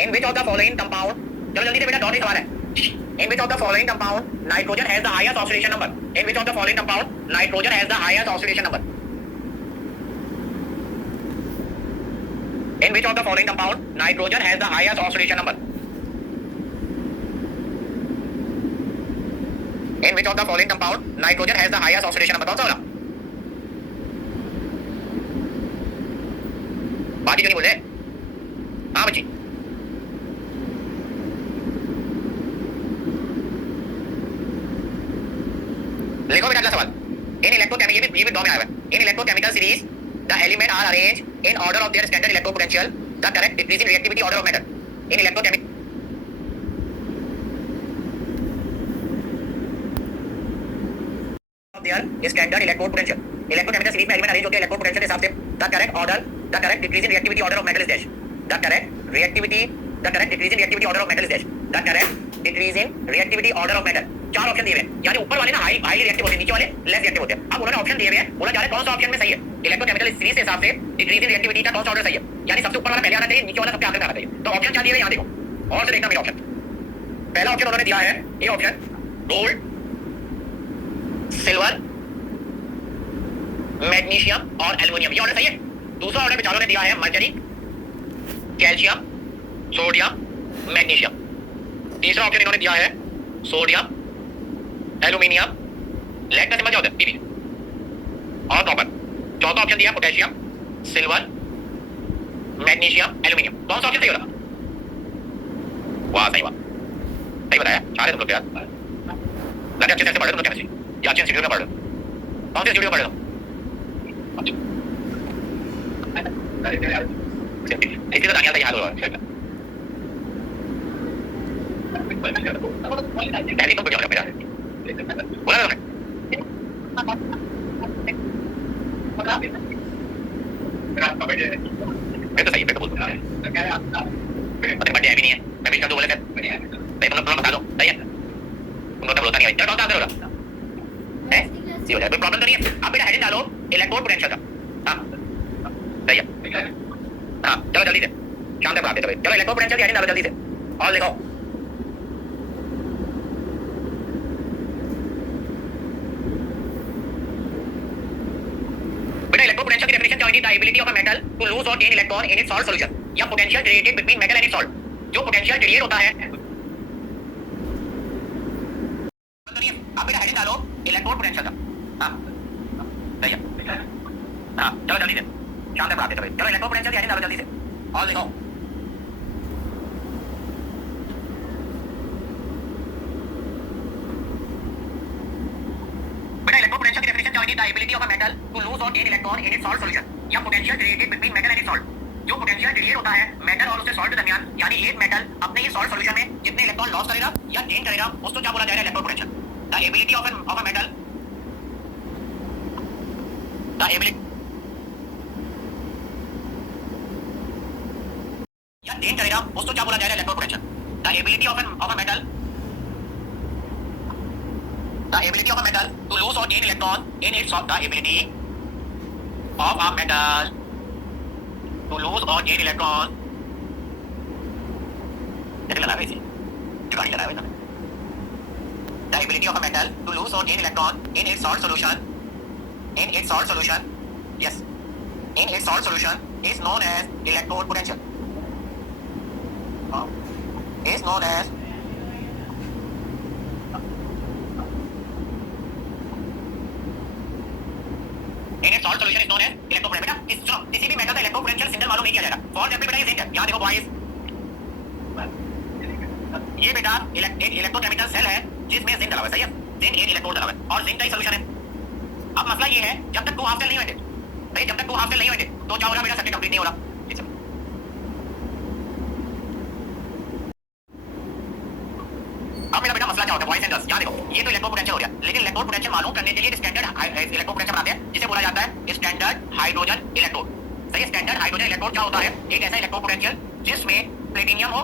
In which of the following compound, चलो जल्दी से बेटा डॉट ही सवाल है, in which of the following compound nitrogen has the highest oxidation number, in which of the following compound nitrogen has the highest oxidation number, in which of the following compound nitrogen has the highest oxidation number, in which of the following compound nitrogen has the highest oxidation number, कौन सा वाला? बाकी क्यों नहीं बोल रहे? हाँ बच्ची लिखो बेटा अगला सवाल। इन इलेक्ट्रोकेमिकल, ये भी दो में आया है, in electrochemical series the element are arrange in order of their standard electro potential, the correct decreasing reactivity order of matter, in electrochemical of their standard electro potential, electrochemical series में element arrange होते हैं electro potential के हिसाब से, the correct order, the correct decreasing reactivity order of metal is dash, the correct reactivity, the correct decreasing reactivity order of metal is dash, the correct decreasing reactivity order of metal. चार option दिए हुए हैं, यानी ऊपर वाले ना high reactive होते हैं, नीचे वाले लेस रिएक्टिव होते हैं। अब उन्होंने ऑप्शन दिए हुए हैं, बोला जा रहा है कौन सा ऑप्शन में सही है, इलेक्ट्रोकेमिकल सीरीज के हिसाब से डिक्रीजिंग रिएक्टिविटी का कौन सा ऑर्डर सही है, यानी सबसे ऊपर वाला पहले आना चाहिए, नीचे वाला सबसे आखिर में आना चाहिए। तो ऑप्शन क्या दिए हुए यहाँ देखो और से देखना मेरा ऑप्शन। पहला ऑप्शन उन्होंने दिया है ये ऑप्शन गोल्ड, सिल्वर, मैग्नीशियम और एल्युमिनियम, ये ऑर्डर सही है। दूसरा ऑर्डर विचारों ने दिया है मर्करी, कैल्शियम, सोडियम, मैग्नीशियम। तीसरा ऑप्शन इन्होंने दिया है सोडियम, एल्युमिनियम, लेड का सिंबल क्या होता है पीबी, और कॉपर। चौथा ऑप्शन दिया पोटेशियम, सिल्वर, मैग्नीशियम, एल्युमिनियम। कौन सा ऑप्शन सही हो रहा? वाह सही बात, सही बताया, चार तुम लोग यार, लगे अच्छे से पढ़ रहे तुम लोग केमिस्ट्री, या अच्छे इंस्टीट्यूट में पढ़ रहे हो? कौन से इंस्टीट्यूट में पढ़ रहे हो? इसी तरह दानियाल का हाल हो रहा है, पहले तुम क्या मेरा बोला तुमने मैं तो सही पे बोल रहा है, मतलब बर्थडे भी नहीं है, मैं भी कर दूं बोले कर नहीं, तुम लोग बता दो सही है, तुम लोग बोलता नहीं है, चलो कौन सा आंसर होगा है सी हो जाए, कोई प्रॉब्लम तो नहीं है। अब बेटा हेडिंग डालो इलेक्ट्रोड पोटेंशियल का, हां सही है, हां चलो जल्दी से शाम तक बढ़ाते चलो, इलेक्ट्रोड पोटेंशियल की हेडिंग डालो जल्दी से और लिखो। Potential की definition क्या होगी? The ability of a metal to lose or gain electron in its salt solution, या potential created between metal and its salt, जो potential create होता है। अब बेटा हेडिंग डालो इलेक्ट्रोड पोटेंशियल का, हाँ सही है, हाँ चलो जल्दी से शाम तक बढ़ाते चलो, इलेक्ट्रोड पोटेंशियल की हेडिंग डालो जल्दी से और लिखो। Potential की definition क्या होगी? The ability of a metal to lose or gain electron in its salt solution, या potential created between metal and its salt, जो potential create होता है मेटल और उसके सॉल्ट के दरमियान, यानी एक मेटल अपने ही सॉल्ट सॉल्यूशन में जितने इलेक्ट्रॉन लॉस करेगा या गेन करेगा उसको क्या बोला जाएगा? Electrode potential. The ability of a metal, the ability या गेन करेगा उसको क्या बोला जाएगा? Electrode potential. The ability of a metal, the ability of a metal to lose or gain electron in its salt, the ability of a metal to lose or gain electron, जैसे लगा वैसे जुगाड़ी लगा वैसे, the ability of a metal to lose or gain electron in its salt solution, in its salt solution, yes, in its salt solution is known as electrode potential, is known as in its salt solution is known as electrode potential। बेटा सुनो, किसी भी metal का electrode potential single मालूम नहीं किया जाएगा, for example बेटा ये जिंक है, यहां देखो बॉयज, ये बेटा एक इलेक्ट्रोकेमिकल सेल है जिसमें जिंक डला हुआ है, सही है, जिंक एक इलेक्ट्रोड डला हुआ है और जिंक का ही सॉल्यूशन है। अब मसला ये है जब तक दो हाफ सेल नहीं होंगे, सही, जब तक दो हाफ सेल नहीं होंगे तो क्या होगा बेटा? सर्किट कंप्लीट नहीं होगा। अब मेरा बेटा मसला क्या होता है? बॉयज एंड गर्ल्स, यहां देखो ये तो इलेक्ट्रोड पोटेंशियल हो गया, लेकिन इलेक्ट्रोड पोटेंशियल मालूम करने के लिए स्टैंडर्ड इलेक्ट्रोड पोटेंशियल बनाते हैं जिसे बोला जाता है स्टैंडर्ड हाइड्रोजन इलेक्ट्रोड, सही है। स्टैंडर्ड हाइड्रोजन इलेक्ट्रोड क्या होता है? एक ऐसा इलेक्ट्रोड पोटेंशियल जिसमें प्लेटिनियम हो,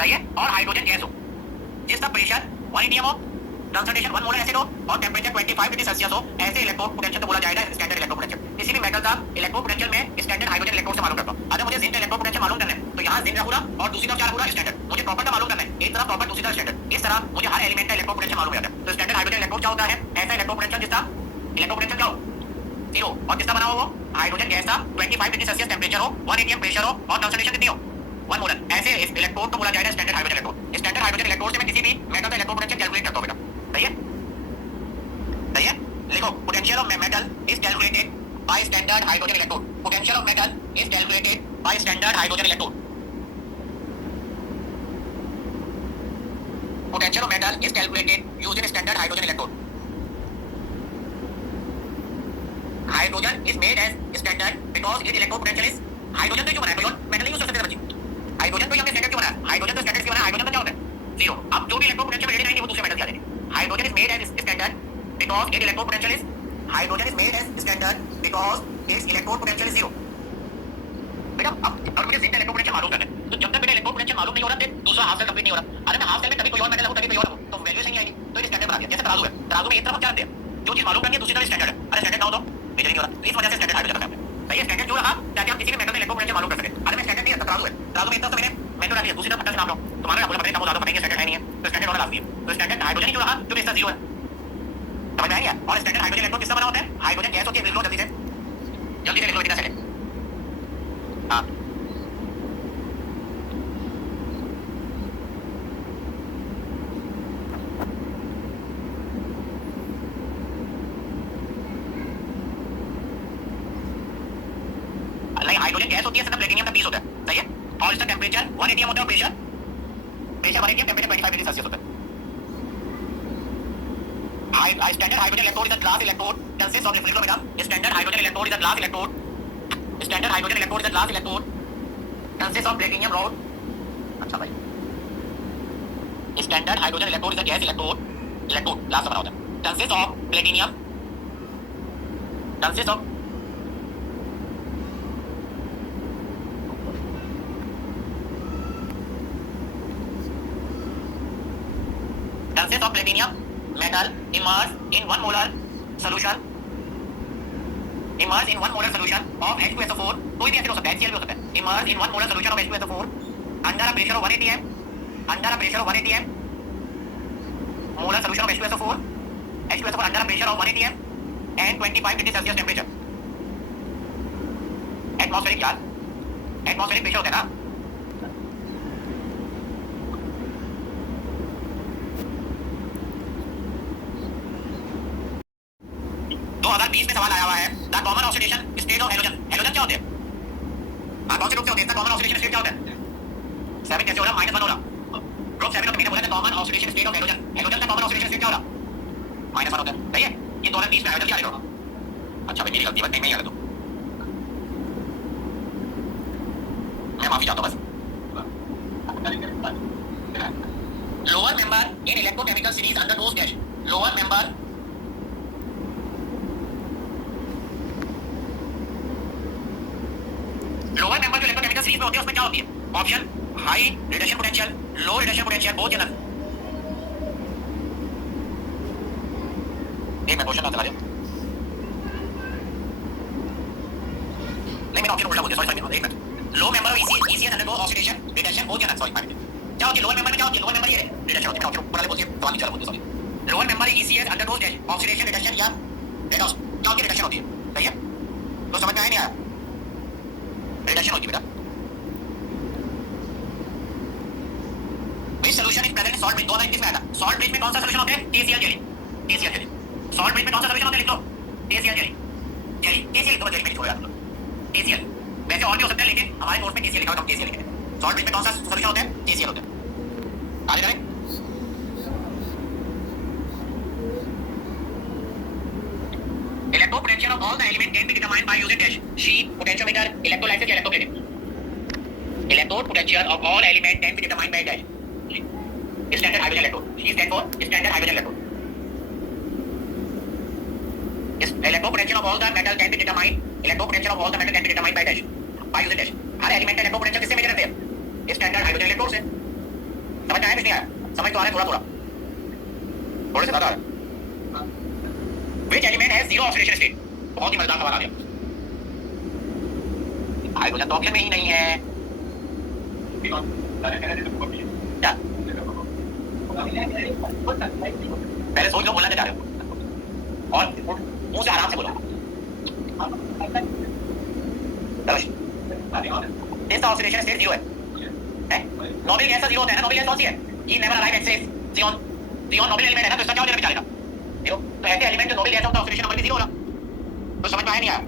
सही है, और हाइड्रोजन गैस हो, जिसका प्रेशर 1 atm हो, कंसंट्रेशन 1 मोलर एसिड हो और टेंपरेचर 25 डिग्री सेल्सियस हो, ऐसे इलेक्ट्रोड पोटेंशियल तो बोला जाएगा स्टैंडर्ड इलेक्ट्रोड पोटेंशियल। किसी भी मेटल का इलेक्ट्रोड पोटेंशियल में स्टैंडर्ड हाइड्रोजन इलेक्ट्रोड से मालूम करता हूं। अगर मुझे जिंक इलेक्ट्रोड पोटेंशियल मालूम करना है तो यहां जिंक रखूंगा और दूसरी तरफ क्या रखूंगा, स्टैंडर्ड। मुझे प्रॉपर का मालूम करना है, एक तरफ प्रॉपर दूसरी तरफ स्टैंडर्ड। इस तरह मुझे हर एलिमेंट का इलेक्ट्रोड पोटेंशियल मालूम हो जाता है। तो स्टैंडर्ड हाइड्रोजन इलेक्ट्रोड क्या होता है, ऐसा इलेक्ट्रोड पोटेंशियल जिसका इलेक्ट्रोड पोटेंशियल क्या हो, 0, और किसका बना हो वो, हाइड्रोजन गैस का 25 डिग्री सेल्सियस टेंपरेचर हो, 1 atm प्रेशर हो और कंसंट्रेशन कितनी हो, 1 मोलर। ऐसे इस इलेक्ट्रोड को बोला जाएगा standard hydrogen electrode. Standard hydrogen electrode से मैं किसी भी मेटल का इलेक्ट्रोड पोटेंशियल कैलकुलेट करता हूं बेटा। सही है, सही है। लिखो, potential of metal is calculated by standard hydrogen electrode. Potential of metal is calculated by standard hydrogen electrode. Potential of metal is calculated using standard hydrogen electrode. Hydrogen is made as standard because it electrode potential is, hydrogen तो क्यों बना है, metal नहीं use कर सकते बच्चे, hydrogen तो हमने स्टैंडर्ड क्यों बनाया, हाइड्रोजन तो स्टैंडर्ड क्यों बनाया, हाइड्रोजन का क्या होता है, 0। अब जो भी इलेक्ट्रोड पोटेंशियल रेडी आएंगे वो दूसरे मेटल के आ जाएंगे। Hydrogen is made as standard because it electrode potential is, hydrogen is made as standard because it's electrode potential is 0। बेटा अब मुझे जिंक इलेक्ट्रोड पोटेंशियल मालूम करना है, तो जब तक मेरा इलेक्ट्रोड पोटेंशियल मालूम नहीं हो रहा फिर दूसरा हाफ सेल कंप्लीट नहीं हो रहा। अरे मैं हाफ सेल में कभी कोई और मेटल हो तभी कोई और हो तो वैल्यू सही आएगी, तो ये स्टैंडर्ड बना दिया। जैसे तराजू है, तराजू में एक तरफ क्या रखते हैं, जो चीज मालूम करनी है दूसरी तरफ स्टैंडर्ड है। अरे स्टैंडर्ड ना हो तो मेजर नहीं हो रहा, इस वजह से स्टैंडर्ड हाइड्रोजन रखा है। सही है, स्टैंडर्ड क्यों रखा, ताकि हम किसी भी मेटल का इलेक्ट्रोड पोटेंशियल मालूम कर सके। अरे मैं स्टैंडर्ड नहीं रखता, तराजू है, तराजू में एक तरफ तो मैंने मेटल डाली है, दूसरी तरफ मेटल से नाप लो, तुम्हारा बोला पता नहीं कब ज्यादा पता नहीं स्टैंडर्ड है नहीं है, तो स्टैंडर्ड होना लाजमी है। तो स्टैंडर्ड हाइड्रोजन ही क्यों रखा, क्योंकि इसका 0 है, समझ में आ गया। और स्टैंडर्ड हाइड्रोजन इलेक्ट्रोड किससे बना होता है, हाइड्रोजन गैस होती है, लिख लो जल्दी से, जल्दी से लिख लो इतना सेकंड। हां, हाइड्रोजन गैस होती है, इसका प्लेटिनियम का पीस होता है। सही है, और इसका टेंपरेचर 1 atm होता है और pressure 1 atm, temperature 25 degree Celsius होता है। Standard hydrogen electrode is a glass electrode consist of, लिख लो बेटा, standard hydrogen electrode is a glass electrode, standard hydrogen electrode is a glass electrode consist of platinum rod. अच्छा भाई, standard hydrogen electrode is a gas electrode, electrode glass से बना होता है, consist of platinum, consist of consists of platinum metal immersed in 1 molar solution, immersed in 1 molar solution of H2SO4, कोई भी acid हो सकता है, HCl भी हो सकता है, immersed in 1 molar solution of H2SO4 under a pressure of 1 atm, under a pressure of 1 atm, molar solution of H2SO4, H2SO4 under a pressure of 1 atm and 25 degree Celsius temperature. Atmospheric यार, atmospheric pressure होता है ना। 2020 में सवाल आया हुआ है, the common oxidation state of halogen. Halogen क्या होते हैं, कौन से ग्रुप से होते हैं, इसका कॉमन ऑक्सीडेशन स्टेट क्या होता है, 7 कैसे हो रहा, -1 हो रहा, ग्रुप 7 तो मैंने बोला था common oxidation state of halogen, halogen का कॉमन ऑक्सीडेशन स्टेट क्या हो रहा, -1 होता है। सही है, ये 2020 में हैलोजन क्या लिखा, अच्छा भाई मेरी गलती है, नहीं मैं याद तो मैं माफी चाहता हूं बस। Lower member in electrochemical series undergoes dash, lower member lower member जो इलेक्ट्रोकेमिकल सीरीज में होती है उसमें क्या होती है, ऑप्शन हाई रिडक्शन पोटेंशियल, लो रिडक्शन पोटेंशियल, बहुत जनरल। एक मैं क्वेश्चन बता रहा हूं, नहीं मैंने ऑप्शन उल्टा बोल दिया, सॉरी एक minute. Low member of ECS undergo oxidation reduction बहुत जनरल, सॉरी क्या होती है लोअर मेंबर में, क्या होती है लोअर मेंबर, ये रिडक्शन होती है, ऑप्शन ऊपर वाले बोल दिए सवाल नीचे वाला बोल दिया, sorry. Lower member ECS undergo oxidation reduction या रेडॉक्स, क्या होती है, रिडक्शन होती है। सही है, तो समझ में आया नहीं आया, रिडक्शन होती है बेटा। Which solution is present in salt bridge, 2021 में आया था। सॉल्ट ब्रिज में कौन सा सॉल्यूशन होता है, TCl jelly, TCl jelly. Salt bridge में कौन सा सॉल्यूशन होता है, लिख लो TCl जेली, जेली TCl तो जेली में छोड़ यार, TCl वैसे और भी हो सकता है लेकिन हमारे कोर्स में TCl लिखा होता है, हम TCl लिखेंगे। सॉल्ट ब्रिज में कौन सा सॉल्यूशन होता है, TCl होता है। आगे करें, electro potential of all the element can be determined by using dash, SHE potentiometer, electrolysis या electroplating. Electrode potential of all element can be determined by dash, standard hydrogen electrode, SHE stand for standard hydrogen electrode. Electro potential of all the metal can be determined, electro potential of all the metal can be determined by dash, by using dash. हर element का electro potential किससे major करते हैं, standard hydrogen electrode से। समझ आया, कुछ नहीं आया, समझ तो आ रहा है थोड़ा थोड़ा। थोड़े से ज्यादा है। Which element has zero oxidation state? बहुत ही मजेदार सवाल आ गया। हाइड्रोजन तो ऑप्शन में ही नहीं है। क्या? पहले सोच लो, बोलना क्या चाह रहे हो और मुंह से आराम से बोलो। इसका ऑक्सीडेशन स्टेट जीरो है। नोबेल गैस का जीरो होता है ना। नोबेल गैस कौन सी है? ये never arrive at sage xenon. Xenon noble element है ना, तो इसका क्या हो जाएगा बेचारे का? जीरो। तो ऐसे एलिमेंट जो नोबेल गैस होता है ऑक्सीडेशन नंबर भी जीरो होगा। तो समझ में आया नहीं आया?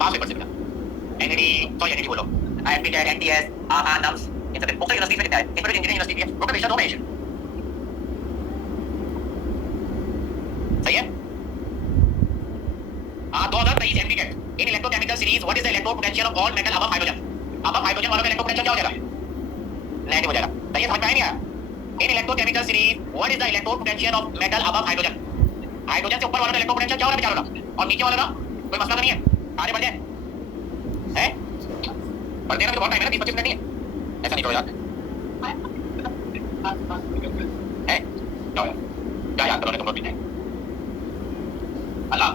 पास पेपर से मिला। एनडी सॉरी एनडी बोलो। आईएमपी एनटीएस नम्स इन सब मुख्तलिफ यूनिवर्सिटी में लिखा है। इसमें इंजीनियरिंग यूनिवर्सिटी है। रुको बेशक दो में सही है। 2023 MP CAT in electrochemical series what is the electro potential of all metal above hydrogen? Above hydrogen वालों का इलेक्ट्रो पोटेंशियल क्या हो जाएगा? नेगेटिव हो जाएगा। तो ये समझ में आया नहीं आया? In electrochemical series what is the electro potential of metal above hydrogen? Hydrogen से ऊपर वाला इलेक्ट्रो पोटेंशियल क्या हो रहा है बेचारों का, और नीचे वाला का कोई मसला तो नहीं है? आगे बढ़ जाए हैं? बढ़ते हैं ना, तो बहुत टाइम है ना, 20-25 मिनट नहीं है। ऐसा नहीं करो यार। है क्या याद करो तुम लोग भी नहीं। अल्लाह